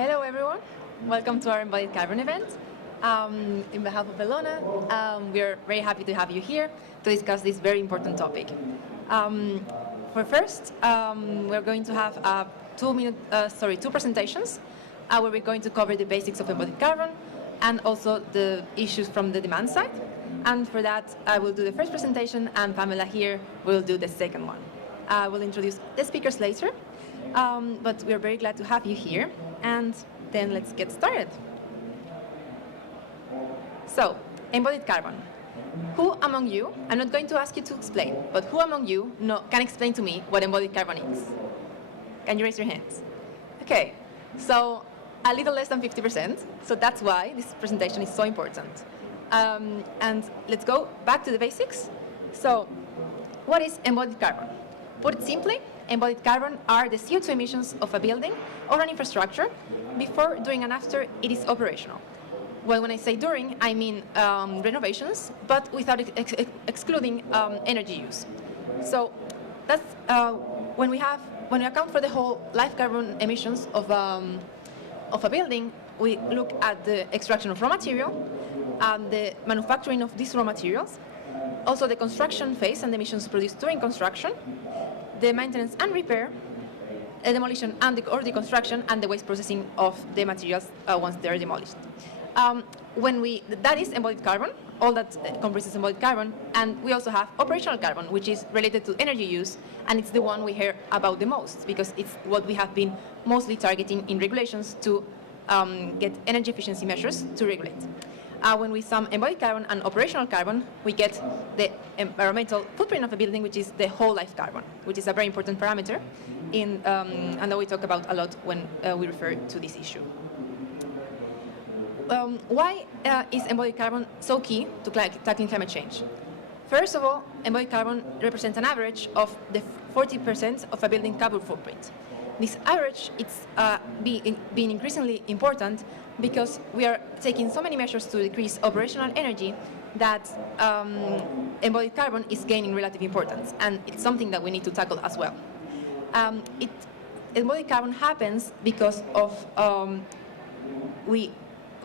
Hello everyone, welcome to our Embodied Carbon event. In behalf of Elona, we're very happy to have you here to discuss this very important topic. For first, we're going to have two presentations where we're going to cover the basics of embodied carbon and also the issues from the demand side. And for that, I will do the first presentation and Pamela here will do the second one. I will introduce the speakers later, but we're very glad to have you here. And then let's get started. So, embodied carbon. Who among you, I'm not going to ask you to explain, but who among you can explain to me what embodied carbon is? Can you raise your hands? Okay, so a little less than 50%, so that's why this presentation is so important. And let's go back to the basics. So, what is embodied carbon? Put it simply, embodied carbon are the CO2 emissions of a building or an infrastructure before, during, and after it is operational. Well, when I say during, I mean renovations, but without excluding energy use. So that's when we account for the whole life carbon emissions of a building, we look at the extraction of raw material, the manufacturing of these raw materials, also the construction phase and the emissions produced during construction, the maintenance and repair, demolition or deconstruction, and the waste processing of the materials once they're demolished. That is embodied carbon, all that comprises embodied carbon, and we also have operational carbon, which is related to energy use, and it's the one we hear about the most, because it's what we have been mostly targeting in regulations to get energy efficiency measures to regulate. When we sum embodied carbon and operational carbon, we get the environmental footprint of a building, which is the whole life carbon, which is a very important parameter, and that we talk about a lot when we refer to this issue. Why is embodied carbon so key to tackling climate change? First of all, embodied carbon represents an average of the 40% of a building carbon footprint. This average is being increasingly important because we are taking so many measures to decrease operational energy that embodied carbon is gaining relative importance, and it's something that we need to tackle as well. Embodied carbon happens because of we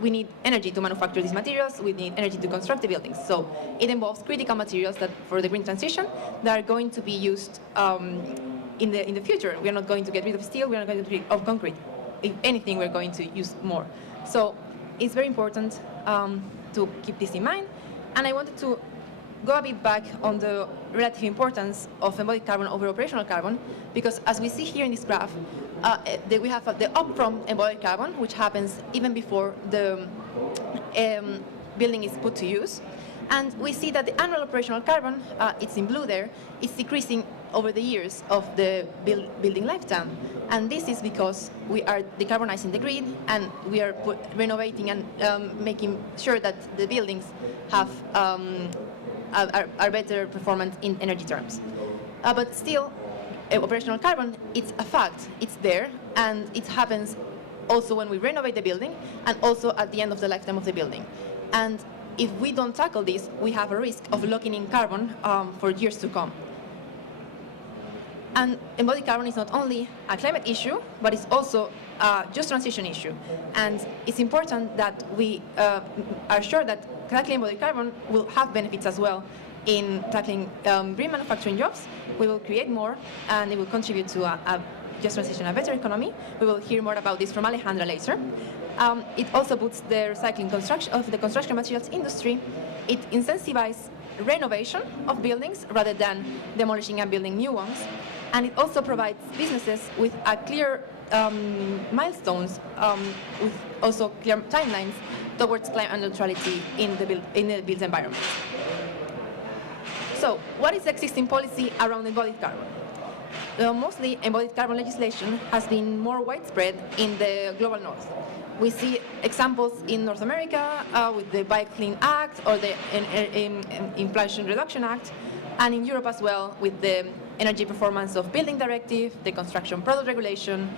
need energy to manufacture these materials, we need energy to construct the buildings. So it involves critical materials that, for the green transition, that are going to be used in the future. We are not going to get rid of steel, we are not going to get rid of concrete. If anything, we're going to use more. So it's very important to keep this in mind. And I wanted to go a bit back on the relative importance of embodied carbon over operational carbon, because as we see here in this graph, we have the upfront embodied carbon, which happens even before the building is put to use. And we see that the annual operational carbon, it's in blue there, is decreasing over the years of the building lifetime. And this is because we are decarbonizing the grid, and we are renovating and making sure that the buildings have are better performant in energy terms. But still, operational carbon, it's a fact, it's there, and it happens also when we renovate the building and also at the end of the lifetime of the building. And if we don't tackle this, we have a risk of locking in carbon for years to come. And embodied carbon is not only a climate issue, but it's also a just transition issue. And it's important that we are sure that tackling embodied carbon will have benefits as well in tackling green manufacturing jobs. We will create more, and it will contribute to a just transition, a better economy. We will hear more about this from Alejandra later. It also boosts the recycling of the construction materials industry. It incentivizes renovation of buildings rather than demolishing and building new ones. And it also provides businesses with a clear milestones, with also clear timelines towards climate neutrality in the built environment. So, what is the existing policy around embodied carbon? Mostly, embodied carbon legislation has been more widespread in the global north. We see examples in North America with the Buy Clean Act or the Inflation Reduction Act, and in Europe as well with the Energy Performance of Building Directive, the Construction Product Regulation.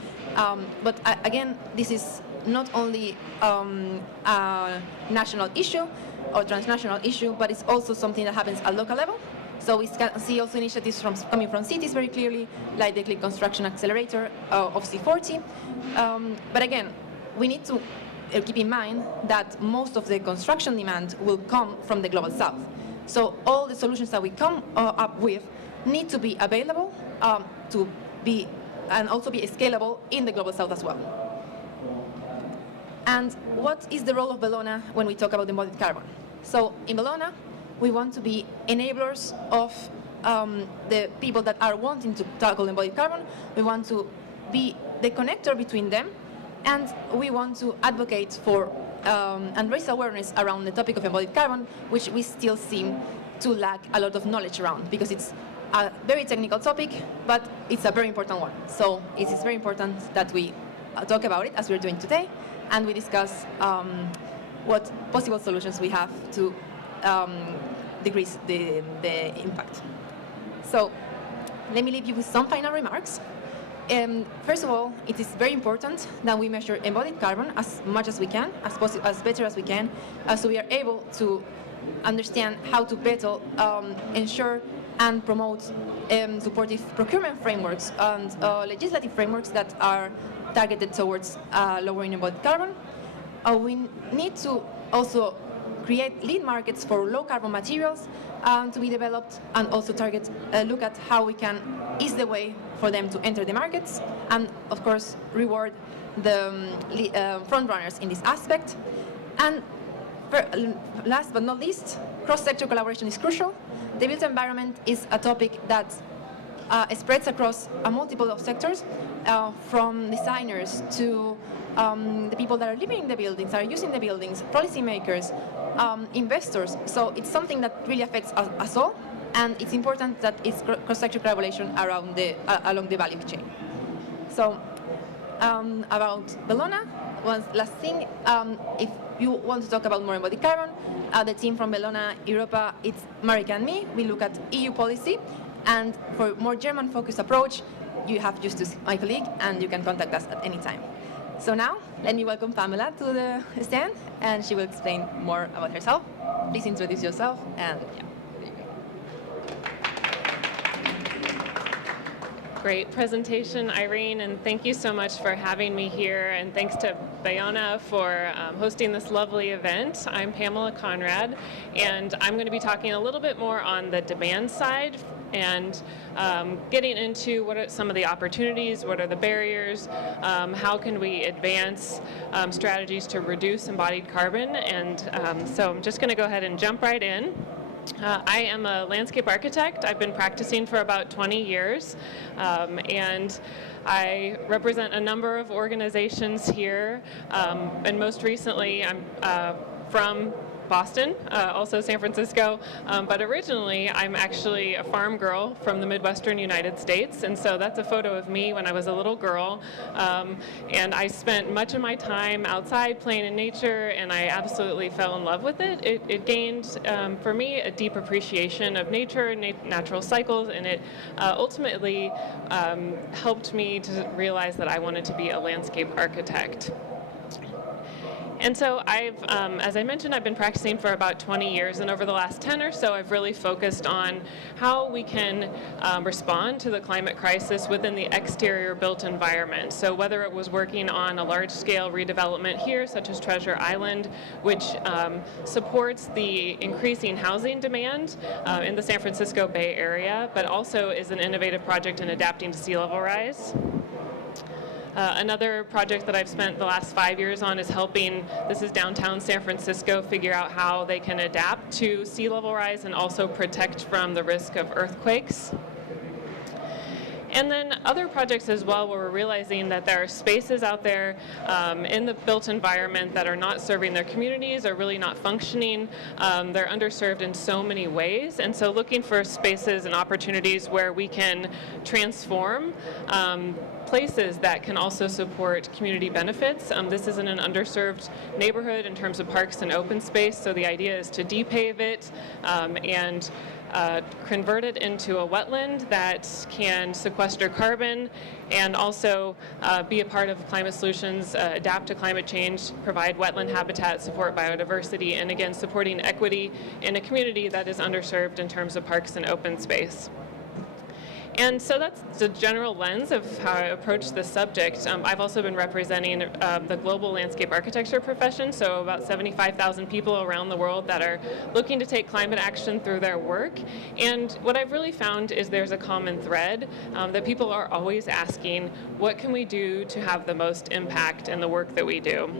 But again, this is not only a national issue or transnational issue, but it's also something that happens at local level. So we can see also initiatives coming from cities very clearly, like the Clean Construction Accelerator of C40. But again, we need to keep in mind that most of the construction demand will come from the global south. So all the solutions that we come up with need to be available and also be scalable in the global south as well. And what is the role of Bellona when we talk about embodied carbon? So in Bellona, we want to be enablers of the people that are wanting to tackle embodied carbon. We want to be the connector between them, and we want to advocate for and raise awareness around the topic of embodied carbon, which we still seem to lack a lot of knowledge around, because it's a very technical topic, but it's a very important one. So it is very important that we talk about it, as we're doing today, and we discuss what possible solutions we have to decrease the impact. So let me leave you with some final remarks. First of all, it is very important that we measure embodied carbon as much as we can, as better as we can, so we are able to understand how to better ensure and promote supportive procurement frameworks and legislative frameworks that are targeted towards lowering embodied carbon. We need to also create lead markets for low carbon materials to be developed, and also look at how we can ease the way for them to enter the markets, and of course reward the front runners in this aspect. And last but not least, cross-sector collaboration is crucial. The built environment is a topic that spreads across a multiple of sectors, from designers to the people that are living in the buildings, are using the buildings, policymakers, investors. So it's something that really affects us all, and it's important that it's cross-sector collaboration along the value chain. So about Bellona, one last thing, if you want to talk about more embodied carbon, the team from Bellona Europa, it's Marika and me. We look at EU policy, and for more German-focused approach, you have Justus, my colleague, and you can contact us at any time. So now, let me welcome Pamela to the stand, and she will explain more about herself. Please introduce yourself, and yeah. Great presentation, Irene, and thank you so much for having me here, and thanks to Bellona for hosting this lovely event. I'm Pamela Conrad, and I'm going to be talking a little bit more on the demand side and getting into what are some of the opportunities, what are the barriers, how can we advance strategies to reduce embodied carbon, and so I'm just going to go ahead and jump right in. I am a landscape architect. I've been practicing for about 20 years, and I represent a number of organizations here, and most recently I'm from Boston, also San Francisco, but originally I'm actually a farm girl from the Midwestern United States, and so that's a photo of me when I was a little girl, and I spent much of my time outside playing in nature, and I absolutely fell in love with it. It gained, for me, a deep appreciation of nature and natural cycles, and it ultimately helped me to realize that I wanted to be a landscape architect. And so as I mentioned, I've been practicing for about 20 years, and over the last 10 or so, I've really focused on how we can respond to the climate crisis within the exterior built environment. So whether it was working on a large-scale redevelopment here, such as Treasure Island, which supports the increasing housing demand in the San Francisco Bay Area, but also is an innovative project in adapting to sea level rise. Another project that I've spent the last 5 years on is helping, this is downtown San Francisco, figure out how they can adapt to sea level rise and also protect from the risk of earthquakes. And then other projects as well, where we're realizing that there are spaces out there in the built environment that are not serving their communities or really not functioning. They're underserved in so many ways, and so looking for spaces and opportunities where we can transform places that can also support community benefits. This is in an underserved neighborhood in terms of parks and open space, so the idea is to depave it and convert it into a wetland that can sequester carbon and also be a part of climate solutions, adapt to climate change, provide wetland habitat, support biodiversity, and again, supporting equity in a community that is underserved in terms of parks and open space. And so that's the general lens of how I approach this subject. I've also been representing the global landscape architecture profession, so about 75,000 people around the world that are looking to take climate action through their work. And what I've really found is there's a common thread that people are always asking, what can we do to have the most impact in the work that we do?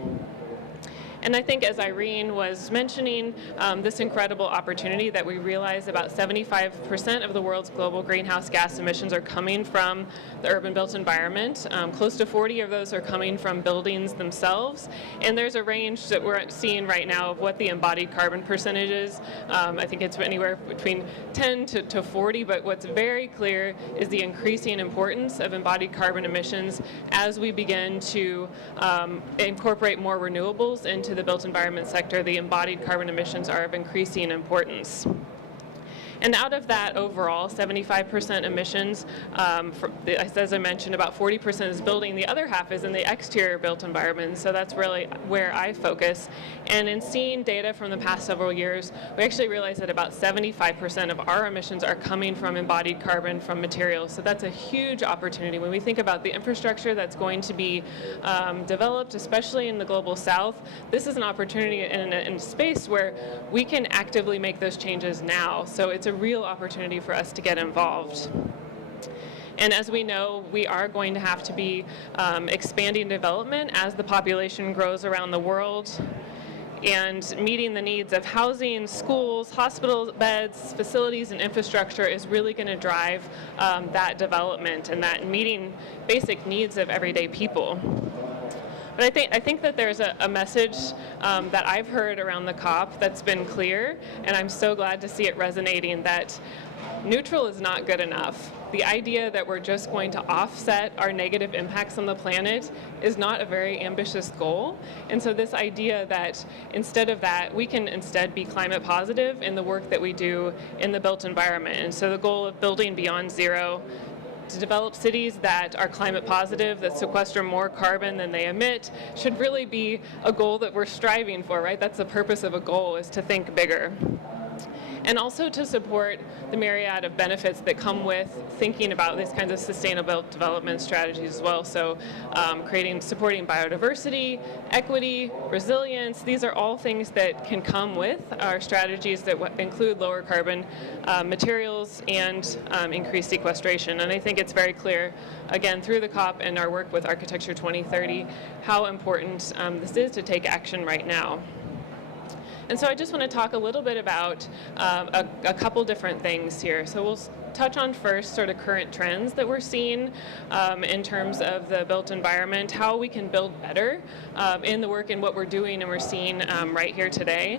And I think, as Irene was mentioning, this incredible opportunity that we realize about 75% of the world's global greenhouse gas emissions are coming from the urban built environment. Close to 40 of those are coming from buildings themselves. And there's a range that we're seeing right now of what the embodied carbon percentage is. I think it's anywhere between 10 to 40, but what's very clear is the increasing importance of embodied carbon emissions as we begin to incorporate more renewables into the built environment sector. The embodied carbon emissions are of increasing importance. And out of that overall, 75% emissions, as I mentioned, about 40% is building. The other half is in the exterior built environment. So that's really where I focus. And in seeing data from the past several years, we actually realized that about 75% of our emissions are coming from embodied carbon from materials. So that's a huge opportunity. When we think about the infrastructure that's going to be developed, especially in the global south, this is an opportunity in a space where we can actively make those changes now. So it's a real opportunity for us to get involved. And as we know, we are going to have to be expanding development as the population grows around the world, and meeting the needs of housing, schools, hospital beds, facilities, and infrastructure is really going to drive that development and that meeting basic needs of everyday people. But I think that there's a message that I've heard around the COP that's been clear, and I'm so glad to see it resonating, that neutral is not good enough. The idea that we're just going to offset our negative impacts on the planet is not a very ambitious goal. And so this idea that instead of that, we can instead be climate positive in the work that we do in the built environment. And so the goal of building beyond zero, to develop cities that are climate positive, that sequester more carbon than they emit, should really be a goal that we're striving for, right? That's the purpose of a goal, is to think bigger. And also to support the myriad of benefits that come with thinking about these kinds of sustainable development strategies as well. So supporting biodiversity, equity, resilience, these are all things that can come with our strategies that include lower carbon materials and increased sequestration. And I think it's very clear, again, through the COP and our work with Architecture 2030, how important this is to take action right now. And so I just want to talk a little bit about a couple different things here. So we'll touch on first sort of current trends that we're seeing in terms of the built environment, how we can build better in the work and what we're doing and we're seeing right here today.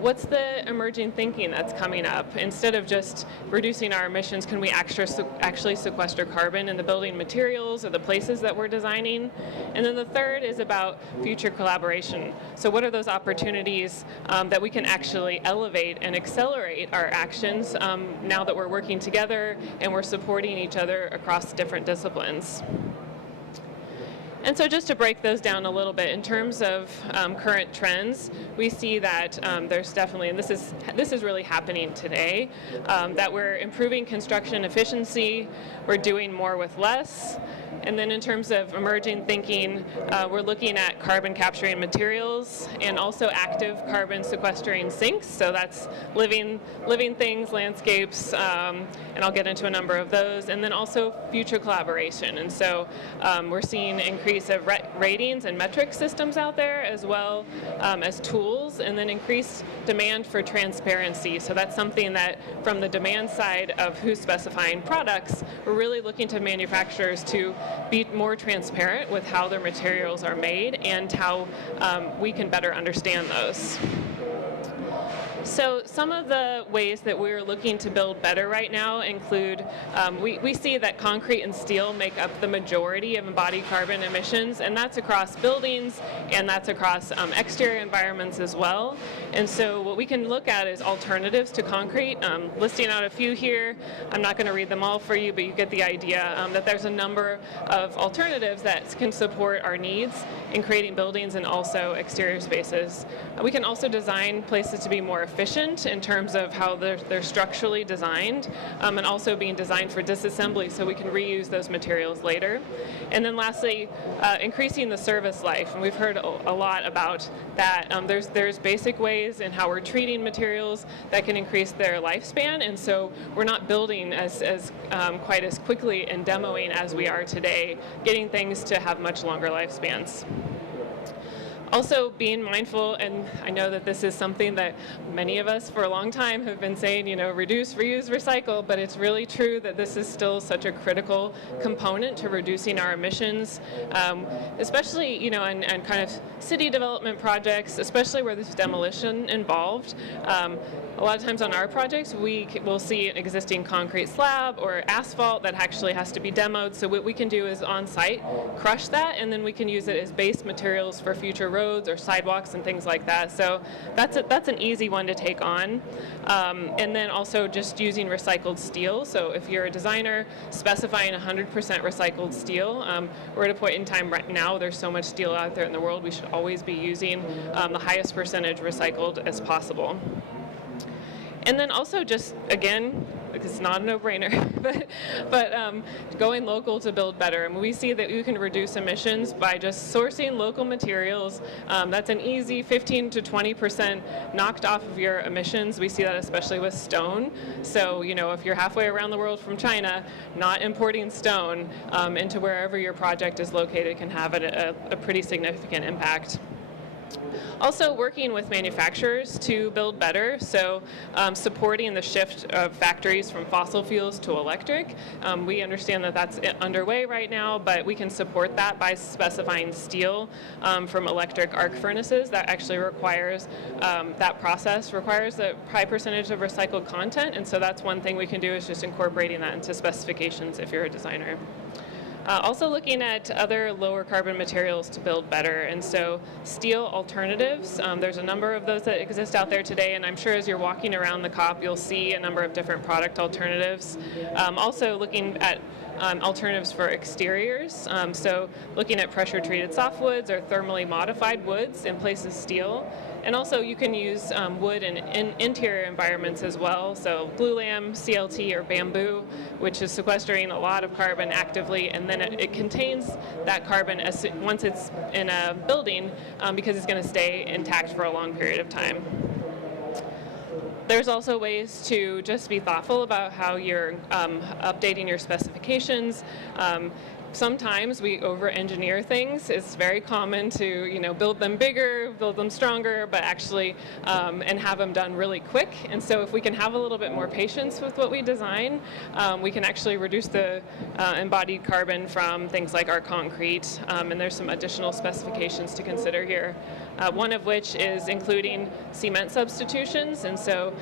What's the emerging thinking that's coming up? Instead of just reducing our emissions, can we actually sequester carbon in the building materials or the places that we're designing? And then the third is about future collaboration. So what are those opportunities that we can actually elevate and accelerate our actions now that we're working together and we're supporting each other across different disciplines? And so just to break those down a little bit, in terms of current trends, we see that there's definitely, and this is really happening today, that we're improving construction efficiency, we're doing more with less. And then in terms of emerging thinking, we're looking at carbon capturing materials and also active carbon sequestering sinks. So that's living things, landscapes, and I'll get into a number of those. And then also future collaboration. And so we're seeing increase of ratings and metric systems out there, as well as tools, and then increased demand for transparency. So that's something that from the demand side of who's specifying products, we're really looking to manufacturers to be more transparent with how their materials are made and how we can better understand those. So some of the ways that we're looking to build better right now include, we see that concrete and steel make up the majority of embodied carbon emissions, and that's across buildings and that's across exterior environments as well. And so what we can look at is alternatives to concrete. Listing out a few here, I'm not going to read them all for you, but you get the idea that there's a number of alternatives that can support our needs in creating buildings and also exterior spaces. We can also design places to be more efficient in terms of how they're structurally designed, and also being designed for disassembly so we can reuse those materials later. And then lastly, increasing the service life. And we've heard a lot about that. There's basic ways in how we're treating materials that can increase their lifespan, and so we're not building as quite as quickly and demoing as we are today, getting things to have much longer lifespans. Also being mindful, and I know that this is something that many of us for a long time have been saying, reduce, reuse, recycle, but it's really true that this is still such a critical component to reducing our emissions, especially, in kind of city development projects, especially where there's demolition involved. A lot of times on our projects, we will see an existing concrete slab or asphalt that actually has to be demoed. So what we can do is on site, crush that, and then we can use it as base materials for future roads or sidewalks and things like that. So that's an easy one to take on. And then also just using recycled steel. So if you're a designer, specifying 100% recycled steel. We're at a point in time right now, there's so much steel out there in the world, we should always be using the highest percentage recycled as possible. And then also just, again, because it's not a no-brainer, but going local to build better. And we see that you can reduce emissions by just sourcing local materials. That's an easy 15 to 20% knocked off of your emissions. We see that especially with stone. So, if you're halfway around the world from China, not importing stone into wherever your project is located can have a pretty significant impact. Also working with manufacturers to build better, so supporting the shift of factories from fossil fuels to electric. We understand that that's underway right now, but we can support that by specifying steel from electric arc furnaces. That actually requires, that process requires a high percentage of recycled content, and so that's one thing we can do is just incorporating that into specifications if you're a designer. Also looking at other lower carbon materials to build better, and so steel alternatives. There's a number of those that exist out there today, and I'm sure as you're walking around the COP you'll see a number of different product alternatives. Also looking at alternatives for exteriors, so looking at pressure treated softwoods or thermally modified woods in place of steel. And also you can use wood in interior environments as well, so glulam, CLT, or bamboo, which is sequestering a lot of carbon actively, and then it contains that carbon once it's in a building because it's going to stay intact for a long period of time. There's also ways to just be thoughtful about how you're updating your specifications. Sometimes we over-engineer things. It's very common to, build them bigger, build them stronger, but actually, and have them done really quick. And so if we can have a little bit more patience with what we design, we can actually reduce the embodied carbon from things like our concrete. And there's some additional specifications to consider here. One of which is including cement substitutions. And so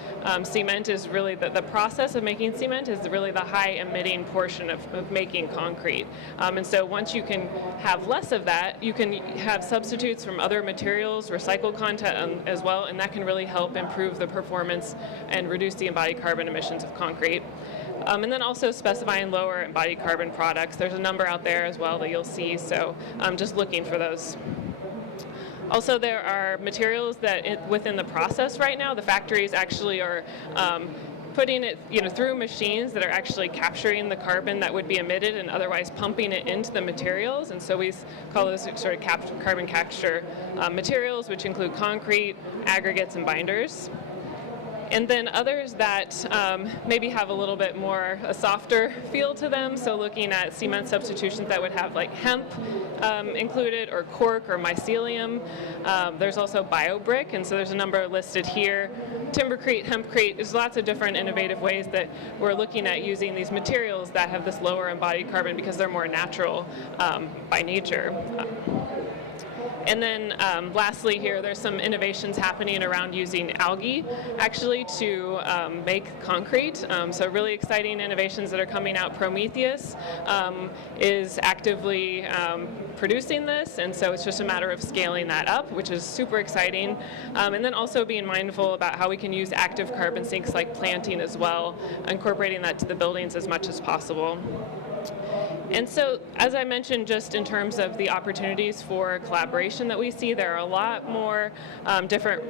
cement is really, the process of making cement is really the high emitting portion of making concrete. And so once you can have less of that, you can have substitutes from other materials, recycled content as well, and that can really help improve the performance and reduce the embodied carbon emissions of concrete. And then also specifying lower embodied carbon products. There's a number out there as well that you'll see, so just looking for those. Also, there are materials that within the process right now, the factories actually are putting it through machines that are actually capturing the carbon that would be emitted and otherwise pumping it into the materials. And so we call those sort of carbon capture materials, which include concrete, aggregates, and binders. And then others that maybe have a little bit more a softer feel to them, so looking at cement substitutions that would have like hemp included, or cork or mycelium. There's also biobrick, and so there's a number listed here. Timbercrete, hempcrete, there's lots of different innovative ways that we're looking at using these materials that have this lower embodied carbon because they're more natural by nature. And then lastly here, there's some innovations happening around using algae actually to make concrete. So really exciting innovations that are coming out. Prometheus is actively producing this, and so it's just a matter of scaling that up, which is super exciting. And then also being mindful about how we can use active carbon sinks like planting as well, incorporating that to the buildings as much as possible. And so, as I mentioned, just in terms of the opportunities for collaboration that we see, there are a lot more different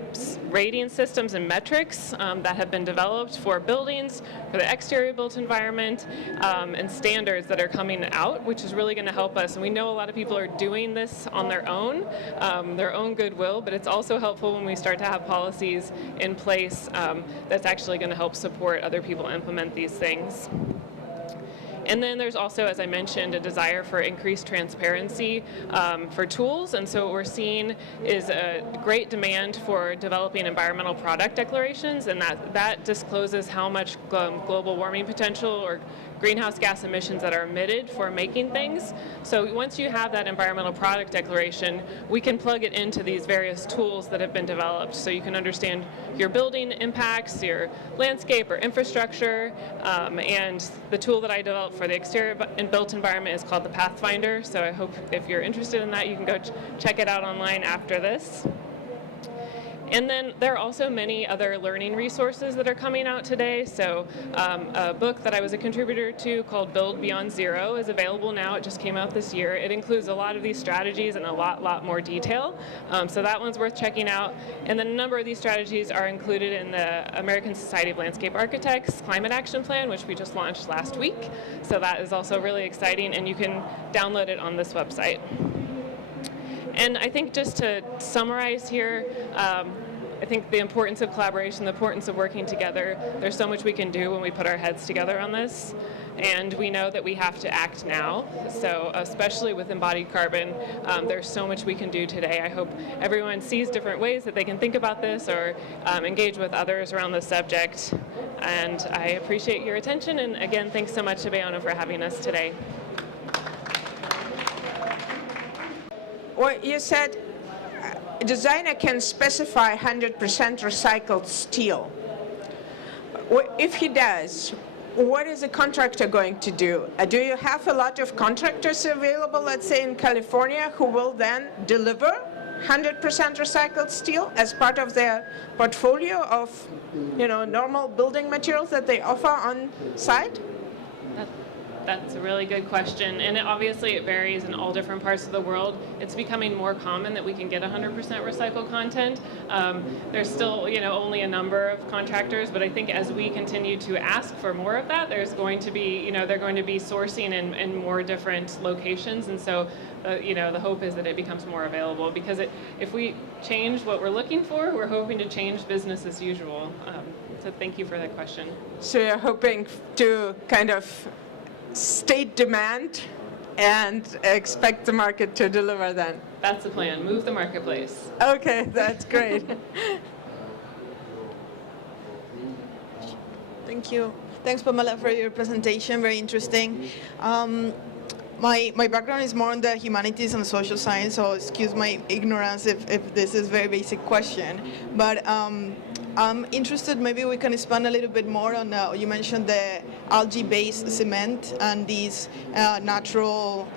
rating systems and metrics that have been developed for buildings, for the exterior built environment, and standards that are coming out, which is really going to help us. And we know a lot of people are doing this on their own goodwill, but it's also helpful when we start to have policies in place that's actually going to help support other people implement these things. And then there's also, as I mentioned, a desire for increased transparency for tools. And so what we're seeing is a great demand for developing environmental product declarations, and that discloses how much global warming potential or greenhouse gas emissions that are emitted for making things. So once you have that environmental product declaration, we can plug it into these various tools that have been developed, so you can understand your building impacts, your landscape or infrastructure, and the tool that I developed for the exterior and built environment is called the Pathfinder. So I hope if you're interested in that, you can go check it out online after this. And then there are also many other learning resources that are coming out today. So a book that I was a contributor to called Build Beyond Zero is available now. It just came out this year. It includes a lot of these strategies in a lot more detail. So that one's worth checking out. And then a number of these strategies are included in the American Society of Landscape Architects Climate Action Plan, which we just launched last week. So that is also really exciting, and you can download it on this website. And I think just to summarize here, I think the importance of collaboration, the importance of working together, there's so much we can do when we put our heads together on this. And we know that we have to act now. So especially with embodied carbon, there's so much we can do today. I hope everyone sees different ways that they can think about this or engage with others around the subject. And I appreciate your attention. And again, thanks so much to Bayona for having us today. Well, you said a designer can specify 100% recycled steel. If he does, what is a contractor going to do? Do you have a lot of contractors available, let's say in California, who will then deliver 100% recycled steel as part of their portfolio of, normal building materials that they offer on site? That's a really good question, and obviously it varies in all different parts of the world. It's becoming more common that we can get 100% recycled content. There's still, only a number of contractors, but I think as we continue to ask for more of that, there's going to be, they're going to be sourcing in more different locations, and so, the hope is that it becomes more available, because if we change what we're looking for, we're hoping to change business as usual. So thank you for that question. So you're hoping to kind of state demand and expect the market to deliver then? That's the plan. Move the marketplace. Okay, that's great. Thank you. Thanks, Pamela, for your presentation. Very interesting. My background is more on the humanities and social science, so excuse my ignorance if this is a very basic question. But I'm interested, maybe we can expand a little bit more on, you mentioned the algae-based cement and these natural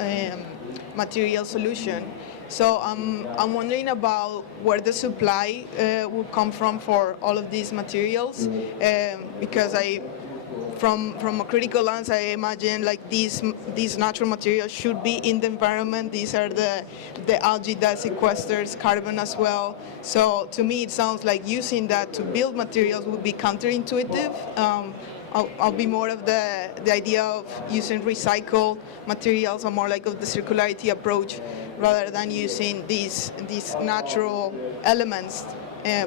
material solution. So I'm wondering about where the supply will come from for all of these materials, because from a critical lens, I imagine like these natural materials should be in the environment. These are the algae that sequesters carbon as well. So to me, it sounds like using that to build materials would be counterintuitive. I'll be more of the idea of using recycled materials, or more like of the circularity approach, rather than using these natural elements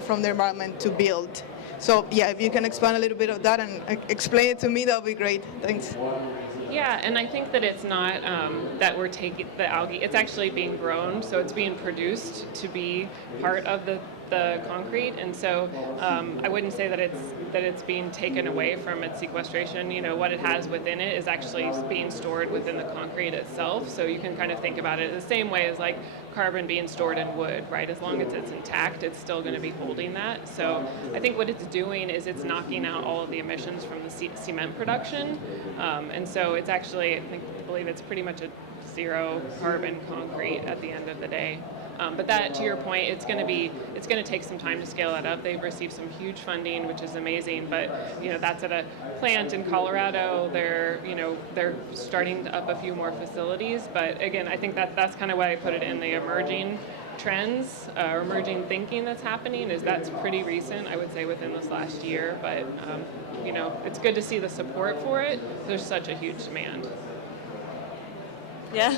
from the environment to build. So yeah, if you can expand a little bit of that and explain it to me, that would be great. Thanks. Yeah, and I think that it's not that we're taking the algae, it's actually being grown, so it's being produced to be part of the concrete, and so I wouldn't say that it's being taken away from its sequestration. What it has within it is actually being stored within the concrete itself, so you can kind of think about it the same way as like carbon being stored in wood, right? As long as it's intact, it's still going to be holding that. So I think what it's doing is it's knocking out all of the emissions from the cement production, and so it's actually, I believe it's pretty much a zero carbon concrete at the end of the day. But that, to your point, it's going to take some time to scale that up. They've received some huge funding, which is amazing. But that's at a plant in Colorado. They're starting up a few more facilities. But again, I think that's kind of why I put it in the emerging trends or emerging thinking that's happening. That's pretty recent, I would say, within this last year. But it's good to see the support for it. There's such a huge demand. Yeah,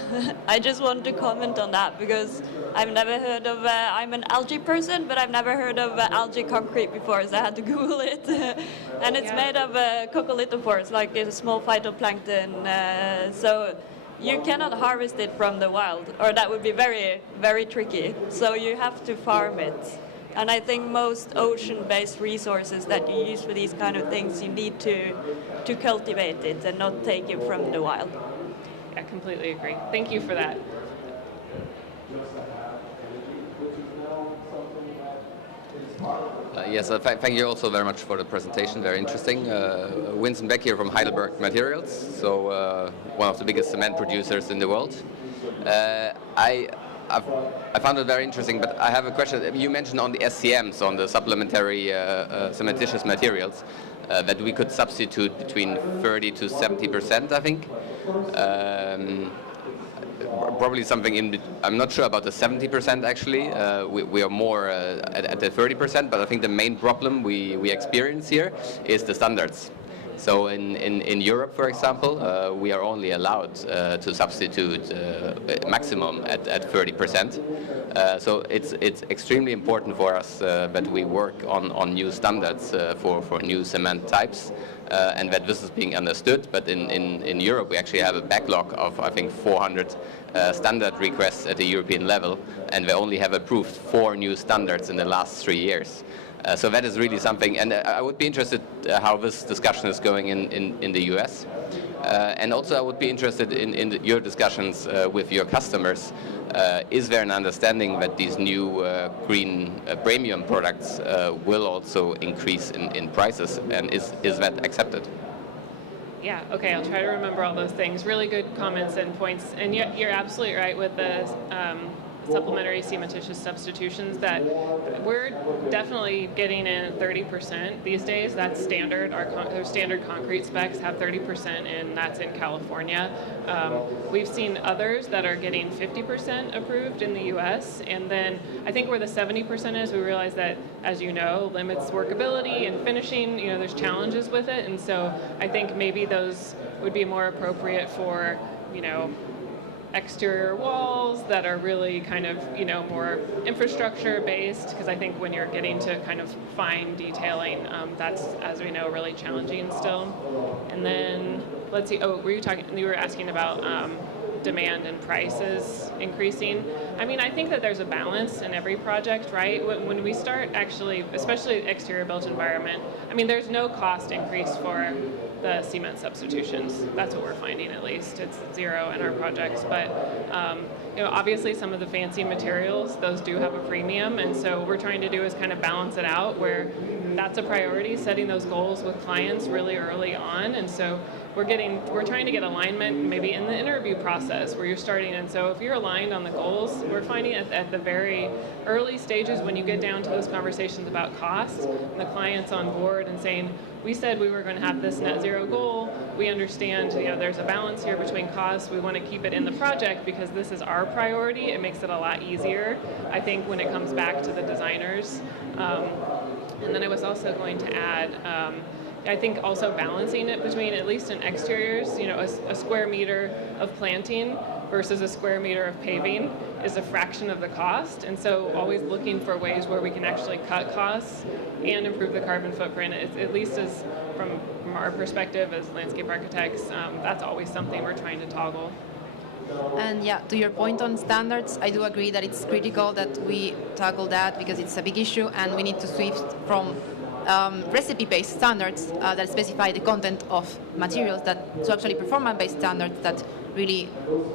I just want to comment on that because I've never heard of, I'm an algae person, but I've never heard of algae concrete before, so I had to Google it. And it's made of coccolithophores, like a small phytoplankton. So you cannot harvest it from the wild, or that would be very, very tricky. So you have to farm it. And I think most ocean-based resources that you use for these kind of things, you need to cultivate it and not take it from the wild. I completely agree. Thank you for that. Yes, thank you also very much for the presentation. Very interesting. Vincent Beck here from Heidelberg Materials, so one of the biggest cement producers in the world. I found it very interesting, but I have a question. You mentioned on the SCMs, on the supplementary cementitious materials, that we could substitute between 30 to 70%, I think. Probably something in, I'm not sure about the 70% actually. We are more at the 30%, but I think the main problem we experience here is the standards. So in Europe, for example, we are only allowed to substitute maximum at 30%. So it's extremely important for us that we work on new standards for new cement types. And that this is being understood, but in Europe we actually have a backlog of, I think, 400 standard requests at the European level, and we only have approved 4 new standards in the last 3 years. So that is really something, and I would be interested how this discussion is going in the US. And also I would be interested in your discussions with your customers. Is there an understanding that these new green premium products will also increase in prices, and is that accepted? Yeah, okay, I'll try to remember all those things. Really good comments and points. And you're absolutely right with the supplementary cementitious substitutions that we're definitely getting in 30% these days. That's standard. Our standard concrete specs have 30%, and that's in California. We've seen others that are getting 50% approved in the US, and then I think where the 70% is, we realize that, as you know, limits workability and finishing. There's challenges with it, and so I think maybe those would be more appropriate for, exterior walls that are really kind of, more infrastructure based, because I think when you're getting to kind of fine detailing, that's, as we know, really challenging still. And then, let's see, you were asking about demand and prices increasing. I mean, I think that there's a balance in every project, right? When we start actually, especially exterior built environment, I mean, there's no cost increase for the cement substitutions. That's what we're finding, at least. It's 0 in our projects. But obviously some of the fancy materials, those do have a premium, and so what we're trying to do is kind of balance it out where that's a priority, setting those goals with clients really early on. And so we're trying to get alignment maybe in the interview process where you're starting. And so if you're aligned on the goals, we're finding at the very early stages when you get down to those conversations about cost and the client's on board and saying, we said we were going to have this net zero goal. We understand, there's a balance here between costs. We want to keep it in the project because this is our priority. It makes it a lot easier, I think, when it comes back to the designers. And then I was also going to add, I think also balancing it between, at least in exteriors, a square meter of planting versus a square meter of paving is a fraction of the cost. And so always looking for ways where we can actually cut costs and improve the carbon footprint, at least as from our perspective as landscape architects, that's always something we're trying to toggle. And yeah, to your point on standards, I do agree that it's critical that we tackle that because it's a big issue, and we need to shift from recipe-based standards that specify the content of materials to actually performance-based standards that really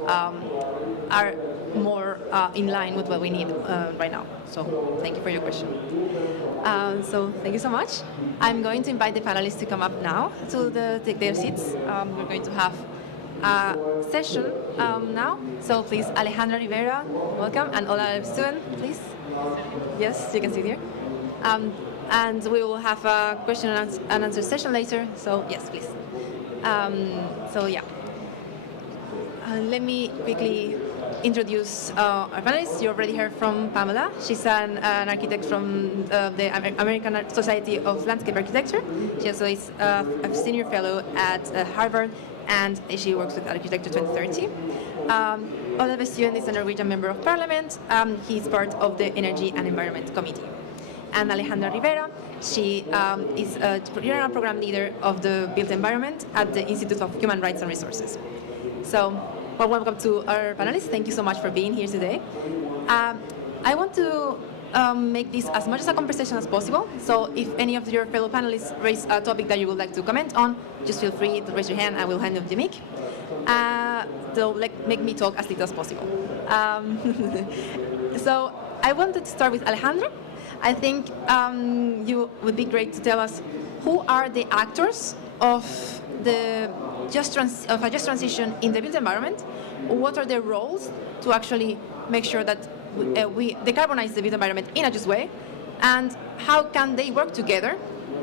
are more in line with what we need right now. So thank you for your question. So thank you so much. I'm going to invite the panelists to come up now to take their seats. We're going to have a session now. So please, Alejandra Rivera, welcome, and Ola Stuen, please. Yes, you can see here. And we will have a question and answer session later. So yes, please. So yeah. Let me quickly introduce our panelists. You already heard from Pamela. She's an architect from the American Society of Landscape Architecture. She also is a senior fellow at Harvard, and she works with Architecture 2030. Oliver Stuen is a Norwegian member of parliament. He's part of the Energy and Environment Committee. And Alejandra Rivera, she is a general program leader of the built environment at the Institute of Human Rights and Resources. So, well, welcome to our panelists. Thank you so much for being here today. I want to make this as much as a conversation as possible. So if any of your fellow panelists raise a topic that you would like to comment on, just feel free to raise your hand. I will hand off the mic. So make me talk as little as possible. So I wanted to start with Alejandro. I think you would be great to tell us who are the actors of a just transition in the built environment. What are their roles to actually make sure that we decarbonize the built environment in a just way, and how can they work together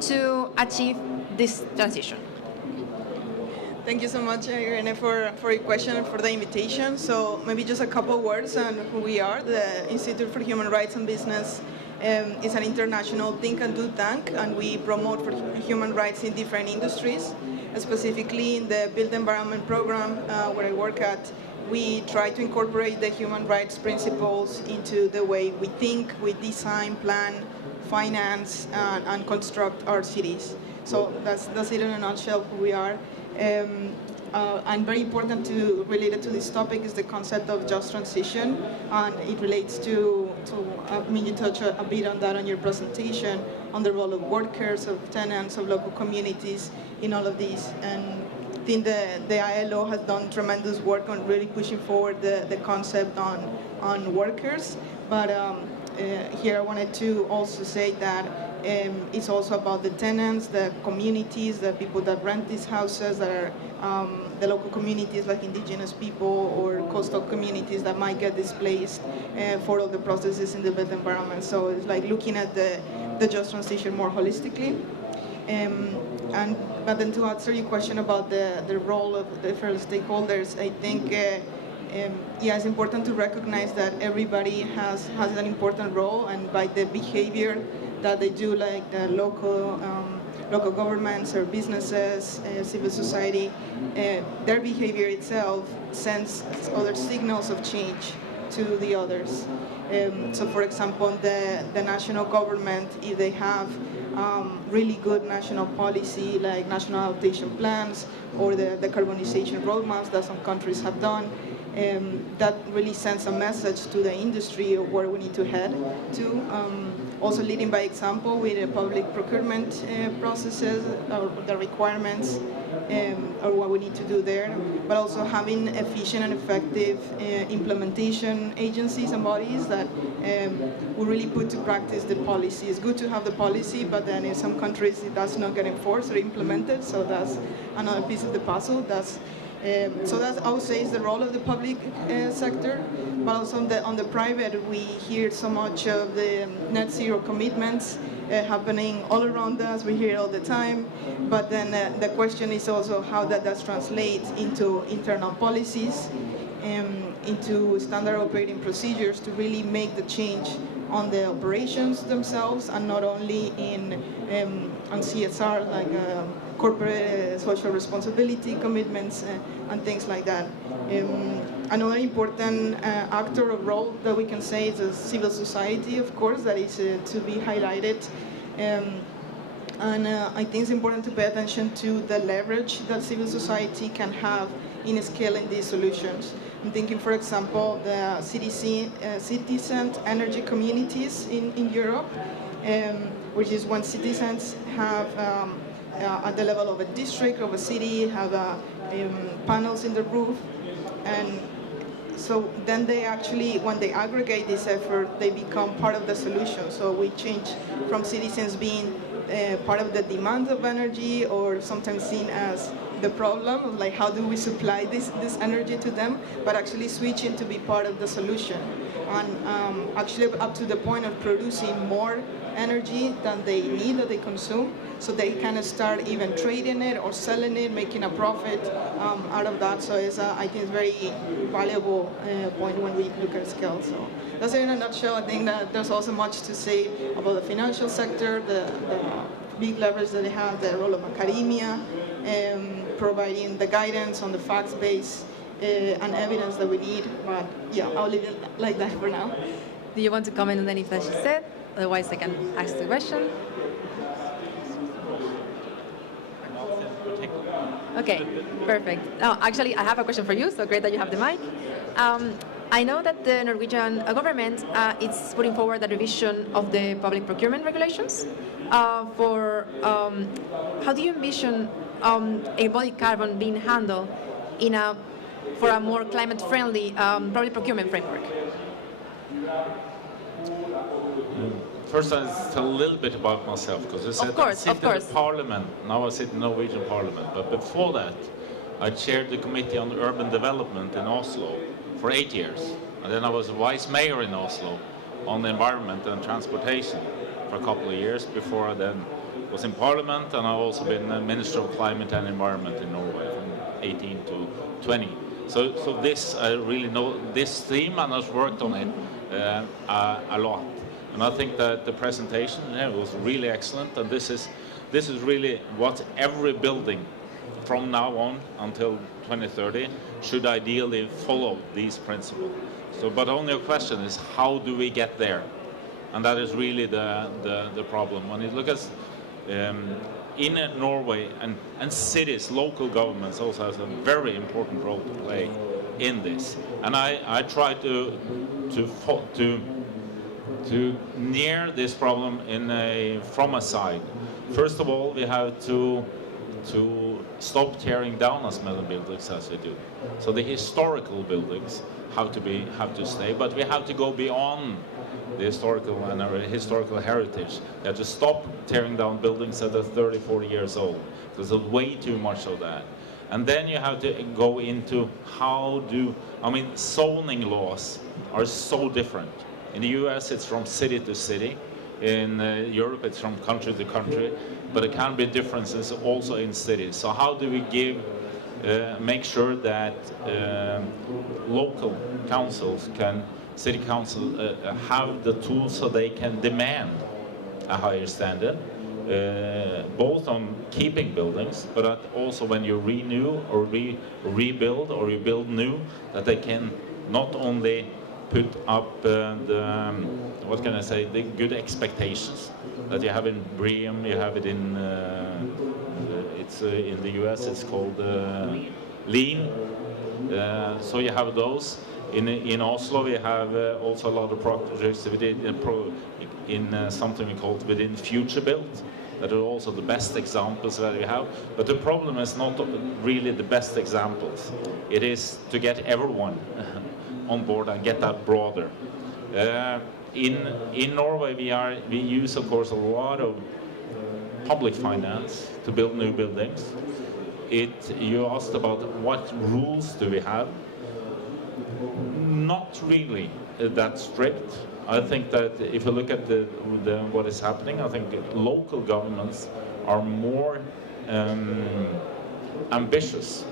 to achieve this transition? Thank you so much, Irene, for your question and for the invitation. So maybe just a couple words on who we are. The Institute for Human Rights and Business is an international think and do tank, and we promote for human rights in different industries. Specifically in the Built Environment Program, where I work at, we try to incorporate the human rights principles into the way we think, we design, plan, finance, and construct our cities. So that's it in a nutshell who we are. And very important to related to this topic is the concept of just transition, and it relates to I mean, you touched a bit on that on your presentation, on the role of workers, of tenants, of local communities in all of these. And I think the ILO has done tremendous work on really pushing forward the concept on workers. But here I wanted to also say that it's also about the tenants, the communities, the people that rent these houses, that are the local communities like indigenous people or coastal communities that might get displaced for all the processes in the built environment. So it's like looking at the just transition more holistically. But then to answer your question about the role of the different stakeholders, I think yeah, it's important to recognize that everybody has an important role, and by the behavior that they do, like the local governments or businesses, civil society, their behavior itself sends other signals of change to the others. So for example, the national government, if they have really good national policy, like national adaptation plans or the decarbonization roadmaps that some countries have done, that really sends a message to the industry of where we need to head to. Also leading by example with the public procurement processes, or the requirements, or what we need to do there, but also having efficient and effective implementation agencies and bodies that will really put to practice the policy. It's good to have the policy, but then in some countries it does not get enforced or implemented, so that's another piece of the puzzle. So that's, I would say, is the role of the public sector, but also on the private, we hear so much of the net zero commitments happening all around us. We hear it all the time, but then the question is also how that does translate into internal policies, into standard operating procedures to really make the change on the operations themselves, and not only on CSR, like corporate social responsibility commitments and things like that. Another important actor or role that we can say is civil society, of course, that is to be highlighted. And I think it's important to pay attention to the leverage that civil society can have in scaling these solutions. I'm thinking, for example, the citizen energy communities in Europe, which is when citizens have at the level of a district, of a city, have panels in the roof, and so then they actually, when they aggregate this effort, they become part of the solution. So we change from citizens being part of the demand of energy, or sometimes seen as the problem, like how do we supply this energy to them, but actually switching to be part of the solution. And actually up to the point of producing more energy than they need, that they consume, so they kind of start even trading it or selling it, making a profit out of that. So it's I think it's very valuable point when we look at scale. So that's it in a nutshell. I think that there's also much to say about the financial sector, the big leverage that they have, the role of academia, providing the guidance on the facts base and evidence that we need. But yeah, I'll leave it like that for now. Do you want to comment on anything that she said? Otherwise, I can ask the question. Okay, perfect. Oh, actually, I have a question for you, so great that you have the mic. I know that the Norwegian government is putting forward a revision of the public procurement regulations for how do you envision embodied carbon being handled for a more climate-friendly public procurement framework? First, I'll tell a little bit about myself, because I said I sit in the parliament. Now I sit in the Norwegian parliament. But before that, I chaired the Committee on Urban Development in Oslo for 8 years. And then I was vice mayor in Oslo on the environment and transportation for a couple of years before I then was in parliament. And I've also been Minister of Climate and Environment in Norway from 18 to 20. So this, I really know this theme, and I've worked on it a lot. And I think that the presentation was really excellent, and this is really what every building from now on until 2030 should ideally follow these principles. So, but only a question is, how do we get there? And that is really the problem. When you look at in Norway and cities, local governments also has a very important role to play in this. And I try to near this problem from a side. First of all, we have to stop tearing down as many buildings as we do. So the historical buildings have to stay, but we have to go beyond the historical and our historical heritage. We have to stop tearing down buildings that are 30, 40 years old. There's way too much of that. And then you have to go into zoning laws are so different. In the US, it's from city to city. In Europe, it's from country to country. But there can be differences also in cities. So how do we make sure that local councils city council have the tools so they can demand a higher standard, both on keeping buildings, but also when you renew or rebuild or you build new, that they can not only put up the good expectations that you have in BREEAM, you have it in in the US it's called LEAN. So you have those. In Oslo we have also a lot of projects we did in something we called within future built. That are also the best examples that we have. But the problem is not really the best examples. It is to get everyone on board and get that broader. In Norway, we use, of course, a lot of public finance to build new buildings. You asked about what rules do we have. Not really that strict. I think that if you look at what is happening, I think local governments are more ambitious,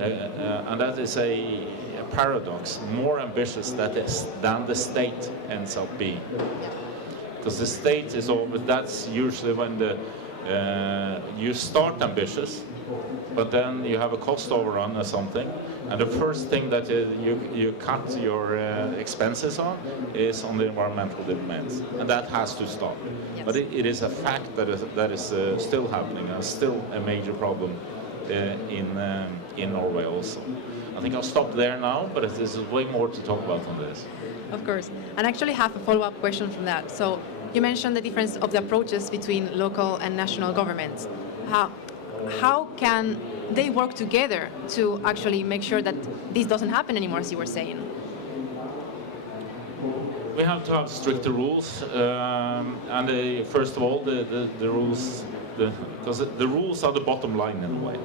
and that is a paradox. More ambitious than the state ends up being, because the state is always. That's usually when you start ambitious, but then you have a cost overrun or something. And the first thing that you cut your expenses on is on the environmental demands, and that has to stop. Yes. But it is a fact that is still happening, and still a major problem in Norway also. I think I'll stop there now, but there's way more to talk about on this. Of course, and I actually have a follow-up question from that. So you mentioned the difference of the approaches between local and national governments. How can they work together to actually make sure that this doesn't happen anymore, as you were saying? We have to have stricter rules, and first of all, the rules because the rules are the bottom line in a way,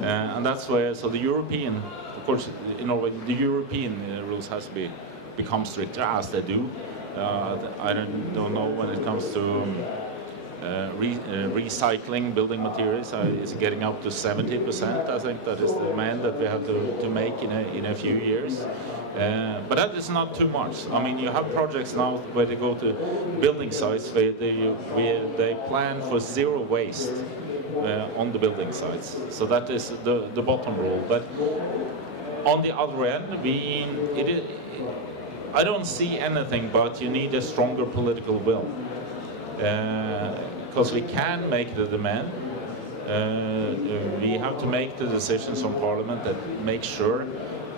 and that's where so the European, of course, the European rules has to become stricter as they do. I don't know when it comes to recycling building materials. It's getting up to 70%. I think that is the demand that we have to make in a few years. But that is not too much. I mean, you have projects now where they go to building sites where they plan for zero waste on the building sites. So that is the bottom rule. But on the other end, I don't see anything but you need a stronger political will. Because we can make the demand. We have to make the decisions from Parliament that make sure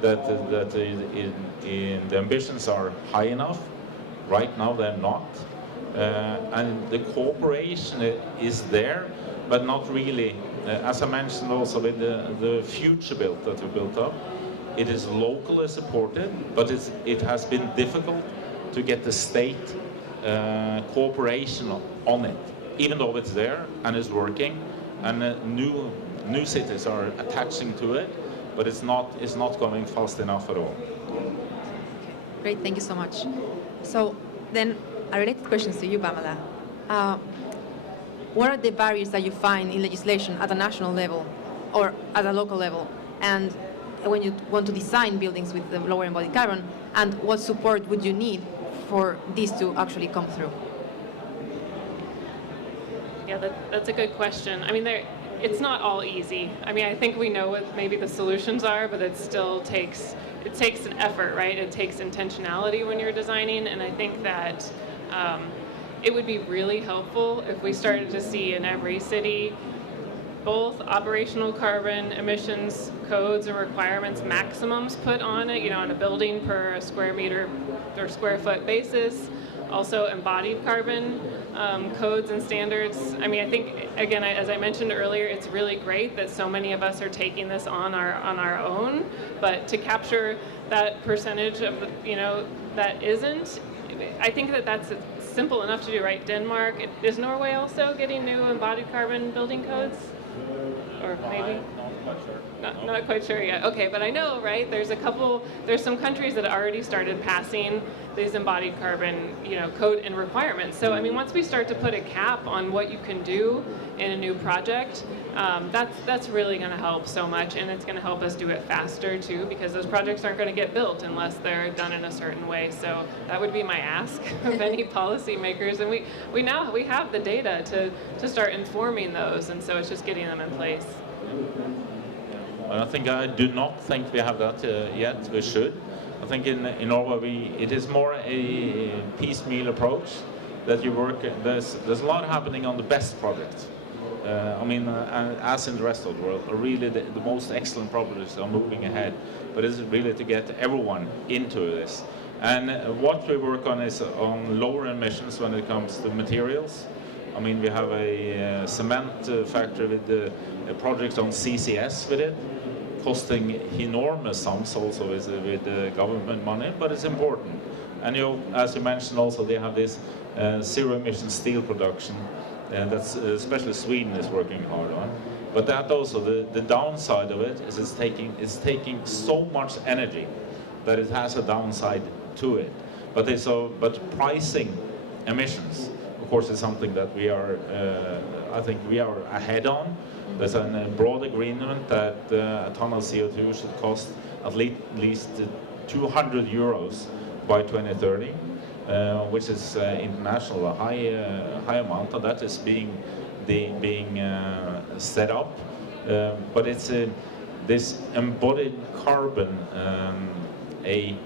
that the ambitions are high enough. Right now they're not. And the cooperation is there, but not really. As I mentioned also with the future build that we built up, it is locally supported, but it has been difficult to get the state cooperation on it, even though it's there and it's working, and new cities are attaching to it, but it's not going fast enough at all. Great, thank you so much. So then, a related question to you, Pamela. What are the barriers that you find in legislation at a national level or at a local level, and when you want to design buildings with the lower embodied carbon, and what support would you need for this to actually come through? Yeah, that's a good question. I mean, it's not all easy. I mean, I think we know what maybe the solutions are, but it still takes an effort, right? It takes intentionality when you're designing, and I think that it would be really helpful if we started to see in every city both operational carbon emissions codes and requirements maximums put on it, on a building per square meter or square foot basis. Also embodied carbon codes and standards. I mean, I think, again, as I mentioned earlier, it's really great that so many of us are taking this on our own, but to capture that percentage of that isn't, I think that's simple enough to do, right? Denmark, is Norway also getting new embodied carbon building codes? Or maybe? Not quite sure yet. Okay, but I know, right? There's some countries that already started passing these embodied carbon, code and requirements. So, I mean, once we start to put a cap on what you can do in a new project, that's really going to help so much, and it's going to help us do it faster too, because those projects aren't going to get built unless they're done in a certain way. So that would be my ask of any policymakers, and we have the data to start informing those, and so it's just getting them in place. I do not think we have that yet. We should. I think in Norway it is more a piecemeal approach that you work. There's a lot happening on the best projects. As in the rest of the world, really the most excellent projects are moving ahead. But it's really to get everyone into this. And what we work on is on lower emissions when it comes to materials. I mean, we have a cement factory with projects on CCS with it, costing enormous sums also with government money, but it's important. And as you mentioned also, they have this zero-emission steel production that's especially Sweden is working hard on. But that also, the downside of it is it's taking so much energy that it has a downside to it. But pricing emissions, of course, is something that I think we are ahead on. There's a broad agreement that a ton of CO2 should cost at least 200 euros by 2030, which is international, a high amount, and that is being set up. But it's this embodied carbon. I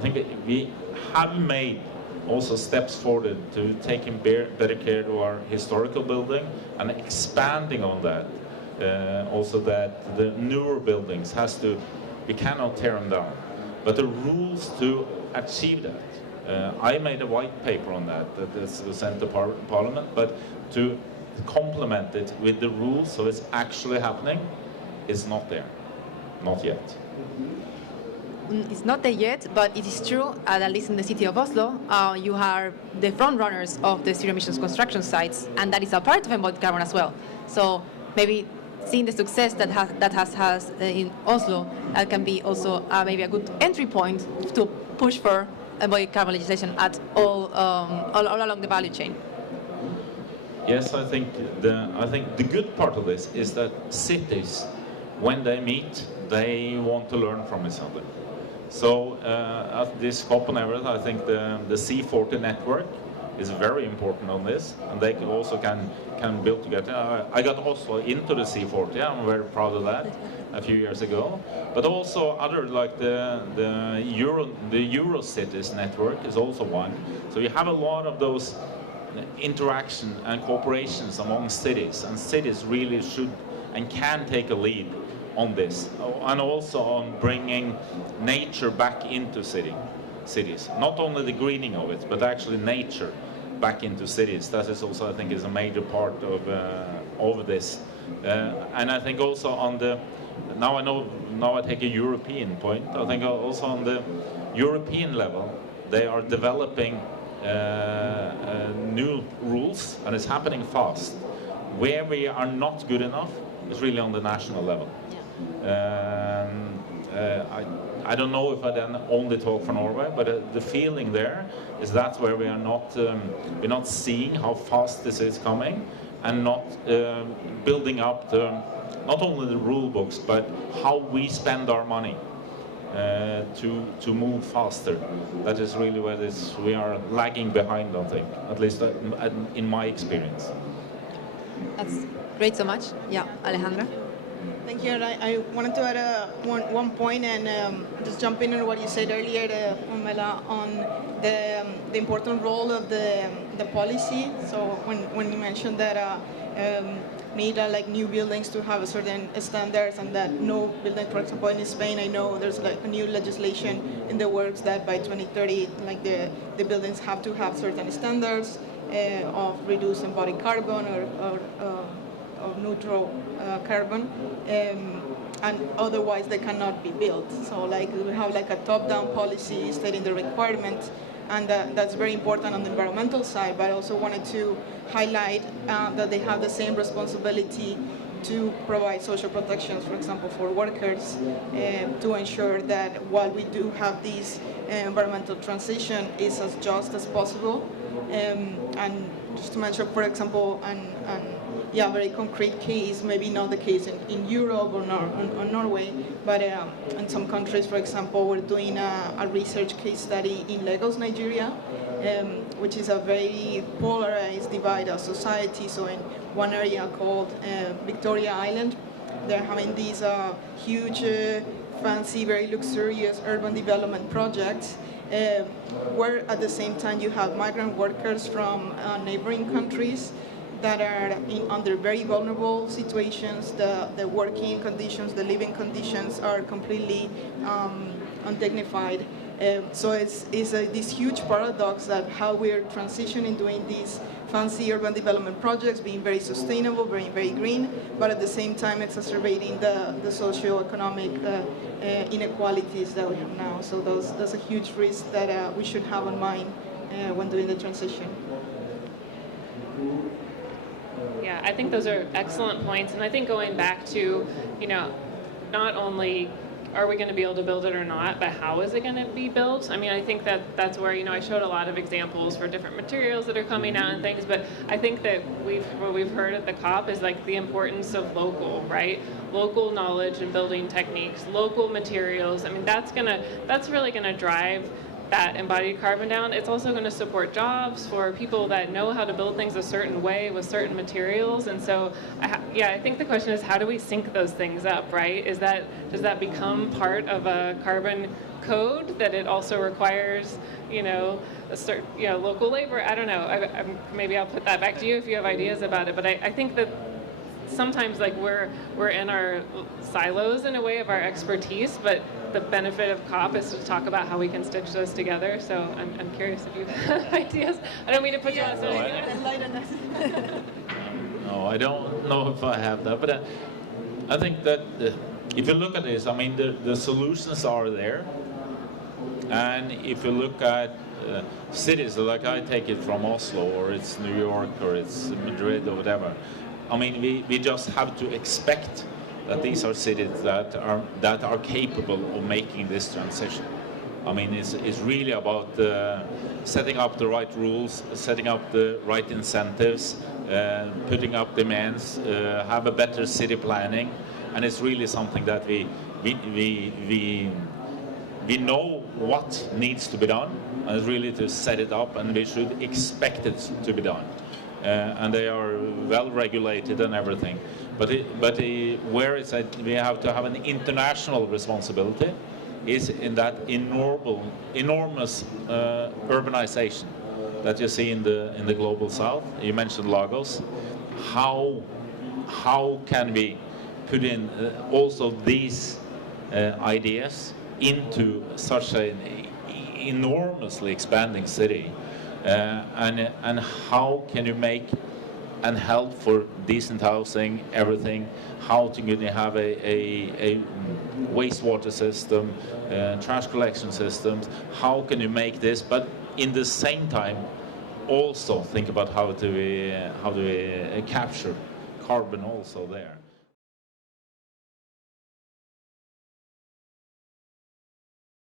think we have made also steps forward to taking better care of our historical building and expanding on that. Also that the newer buildings we cannot tear them down. But the rules to achieve that, I made a white paper on that was sent to Parliament, but to complement it with the rules so it's actually happening, is not there. Not yet. it's not there yet, but it is true, at least in the city of Oslo, you are the front runners of the zero emissions construction sites, and that is a part of embodied carbon as well. So maybe seeing the success that has in Oslo, that can be also maybe a good entry point to push for embodied carbon legislation at all along the value chain. Yes, I think the good part of this is that cities, when they meet, they want to learn from each other. So at this COP and everything, I think the C40 network is very important on this, and they can build together. I got Oslo into the C40. I'm very proud of that a few years ago. But also other, like the Euro cities network is also one. So you have a lot of those interaction and cooperations among cities, and cities really should and can take a lead on this, and also on bringing nature back into cities. Not only the greening of it, but actually nature back into cities. That is also, I think, is a major part of this. And I think also on the, now I take a European point. I think also on the European level, they are developing new rules, and it's happening fast. Where we are not good enough is really on the national level. I don't know if I then only talk for Norway, but the feeling there is that's where we are not we're not seeing how fast this is coming, and not building up not only the rule books, but how we spend our money to move faster. That is really where we are lagging behind, I think, at least in my experience. That's great so much. Yeah, Alejandra? Thank you. And I wanted to add one point and just jump in on what you said earlier, Pamela, on the important role of the policy. So when you mentioned that need like new buildings to have a certain standards, and that no building, for example, in Spain, I know there's like a new legislation in the works that by 2030, like the buildings have to have certain standards of reduced embodied carbon or neutral carbon, and otherwise they cannot be built. So like we have like a top-down policy stating the requirement, and that's very important on the environmental side, but I also wanted to highlight that they have the same responsibility to provide social protections, for example, for workers, to ensure that while we do have this environmental transition is as just as possible. And just to mention, for example, a very concrete case, maybe not the case in Europe or Norway, but in some countries, for example, we're doing a research case study in Lagos, Nigeria, which is a very polarized, divided society. So in one area called Victoria Island, they're having these huge, fancy, very luxurious urban development projects, where at the same time you have migrant workers from neighboring countries that are under very vulnerable situations. The working conditions, the living conditions are completely undignified. So it's this huge paradox that how we're transitioning, doing these fancy urban development projects, being very sustainable, very green, but at the same time exacerbating the socio-economic inequalities that we have now. So that's a huge risk that we should have in mind when doing the transition. Yeah, I think those are excellent points. And I think going back to, not only are we going to be able to build it or not, but how is it going to be built? I mean, I think that's where, I showed a lot of examples for different materials that are coming out and things, but I think that what we've heard at the COP is like the importance of local, right? Local knowledge and building techniques, local materials. I mean, that's really going to drive that embodied carbon down. It's also going to support jobs for people that know how to build things a certain way with certain materials. And so, I think the question is, how do we sync those things up, right? Does that become part of a carbon code that it also requires, a certain, local labor? I don't know. Maybe I'll put that back to you if you have ideas about it. But I think that sometimes like we're in our silos in a way of our expertise, but the benefit of COP is to talk about how we can stitch those together. So I'm curious if you have ideas. I don't mean to put you on something. No, I don't know if I have that, but I think that if you look at this, I mean, the solutions are there. And if you look at cities, like I take it from Oslo, or it's New York, or it's Madrid, or whatever, I mean, we just have to expect that these are cities that are capable of making this transition. I mean, it's really about setting up the right rules, setting up the right incentives, putting up demands, have a better city planning, and it's really something that we know what needs to be done, and it's really to set it up, and we should expect it to be done. And they are well regulated and everything. But where it's we have to have an international responsibility is in that enormous urbanization that you see in the global south. You mentioned Lagos. How can we put in also these ideas into such an enormously expanding city, and how can you make and help for decent housing, everything? How can you have a wastewater system, trash collection systems? How can you make this? But in the same time, also think about how do we capture carbon also there.